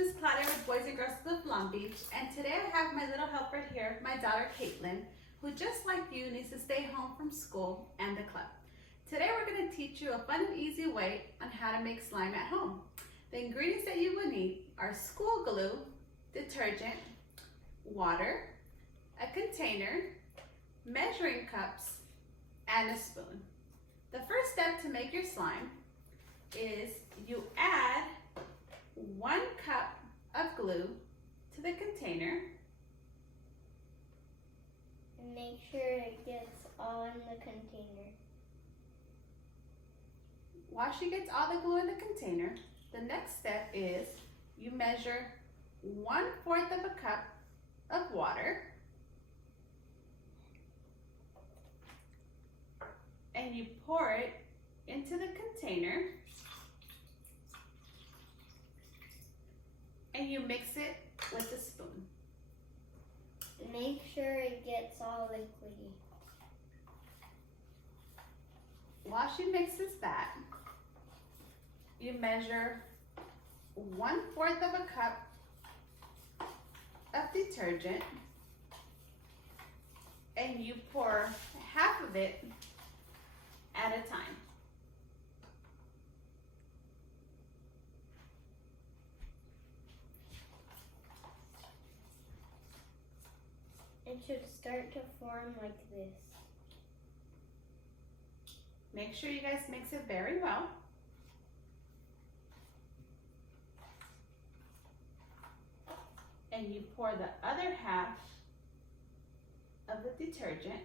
Miss Claudia with Boys and Girls of Long Beach, and today I have my little helper here, my daughter Caitlin, who just like you needs to stay home from school and the club. Today we're going to teach you a fun and easy way on how to make slime at home. The ingredients that you will need are school glue, detergent, water, a container, measuring cups, and a spoon. The first step to make your slime is you add 1 cup of glue to the container. And make sure it gets all in the container. While she gets all the glue in the container, the next step is you measure 1/4 of a cup of water and you pour it into the container and you mix it with a spoon. Make sure it gets all liquidy. While she mixes that, you measure 1/4 of a cup of detergent and you pour half of it at a time. It should start to form like this. Make sure you guys mix it very well. And you pour the other half of the detergent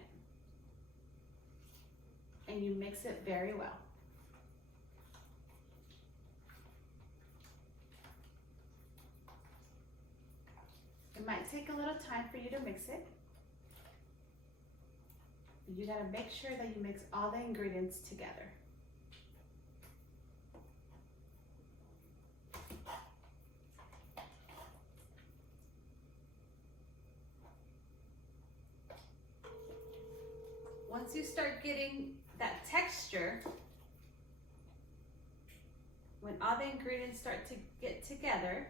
and you mix it very well. It might take a little time for you to mix it. You gotta make sure that you mix all the ingredients together. Once you start getting that texture, when all the ingredients start to get together,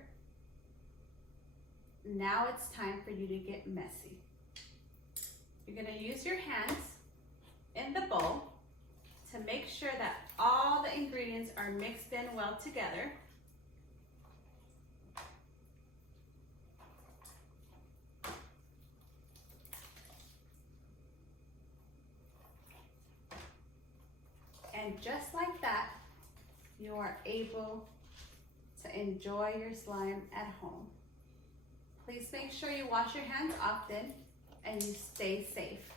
now it's time for you to get messy. You're gonna use your hands in the bowl to make sure that all the ingredients are mixed in well together. And just like that, you are able to enjoy your slime at home. Please make sure you wash your hands often and you stay safe.